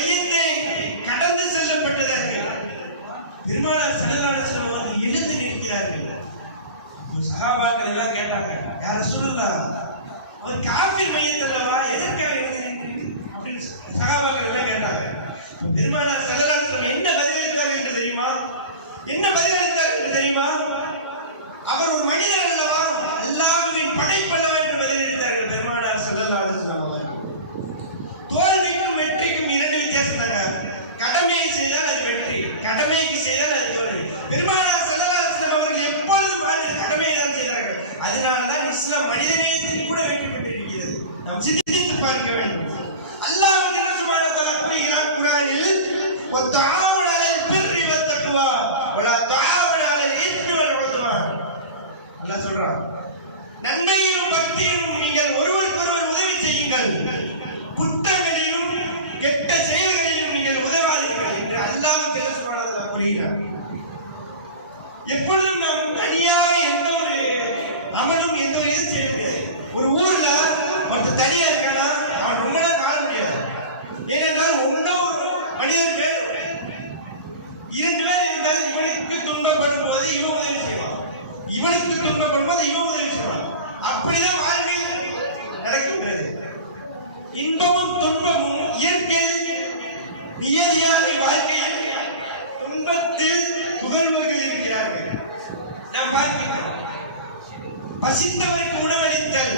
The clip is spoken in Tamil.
பயந்து கடந்து செல்லப்பட்டதாக பெருமானார் ஸல்லல்லாஹு அலைஹி வஸல்லம் அவர்கள் எழுந்து நிற்கிறார்கள். சஹாபாக்கள் எல்லாம் கேட்டாங்க, யா ரசூலுல்லாஹ், அவர் காஃபிர் மையத் அல்லவா, எதற்காக எழுந்து நிற்கிறீர்கள் அப்படின்னு சஹாபாக்கள் எல்லாம் கேட்டாங்க. பெருமானார் ஸல்லல்லாஹு அலைஹி வஸல்லம் என்ன பதிலளித்தார் என்று தெரியுமா? என்ன பதிலளித்தார் என்று தெரியுமா? அவர் ஒரு மனிதர் அல்லவா, அல்லாஹ்வின் படைப்பல்லவா என்று பதிலளித்தார்கள் பெருமானார் ஸல்லல்லாஹு அலைஹி வஸல்லம் அவர்கள். தோல்விக்கும் வெற்றிக்கும் இரண்டு வித்தியாசம் தாங்க. கடமையை செய்தால் அது வெற்றி, கடமைக்கு செய்தால் அது தோல்வி. பெருமானார் ஸல்லல்லாஹு அலைஹி வஸல்லம் அவர்கள் எப்பொழுதும் கடமையை தான் செய்தார்கள். அதனால்தான் இஸ்லாம் மனிதநேயத்தில் கூட வெற்றி பெற்றிருக்கிறது. நாம் சிந்தித்து பார்க்க வேண்டும். அல்லாஹ் சுப்ஹானஹு வ தஆலா கூறுகிறார் குர்ஆனில், வத்தஆவன அலல் பிர்ரி வத்தக்வா வலா தஆவன அலல் இஸ்மி வல் உத்வான். அல்லாஹ் சொல்றான், நன்மையிலும் பக்தியிலும் நீங்கள் ஒருவருக்கொருவர் உதவி செய்யுங்கள், குற்றங்களிலும் கெட்ட செயல்களிலும் நீங்கள் உதவாதீர்கள் என்று அல்லாஹ் சுப்ஹானஹு வ தஆலா கூறுகிறார். எப்பொழுதும் நாம் தனியாக எந்த ஒரு அமலும் எந்த ஒரு இது செய்ய முடியாது. ஒரு ஊர்ல ஒருத்தர் தனியா இருக்கானா அவன் ரொம்ப நேரம் வாழ முடியாது. ஏனென்றால் ஒன்னும் மனிதன் பேர் இரண்டு பேர் இருந்தால் இவனுக்கு துன்பப்படும் போது இவன் உதவி செய்வான், இவனுக்கு துன்பப்படும் போது இவன் உதவி செய்வான். அப்படிதான் வாழ்வில் நடக்கின்றது. இன்பமும் துன்பமும் இயற்கையில் நியதியான வாழ்க்கையில் துன்பத்தில் புகழ்வர்கள் இருக்கிறார்கள். நாம் பார்க்கிறோம், பசித்தவருக்கு உணவளித்தல்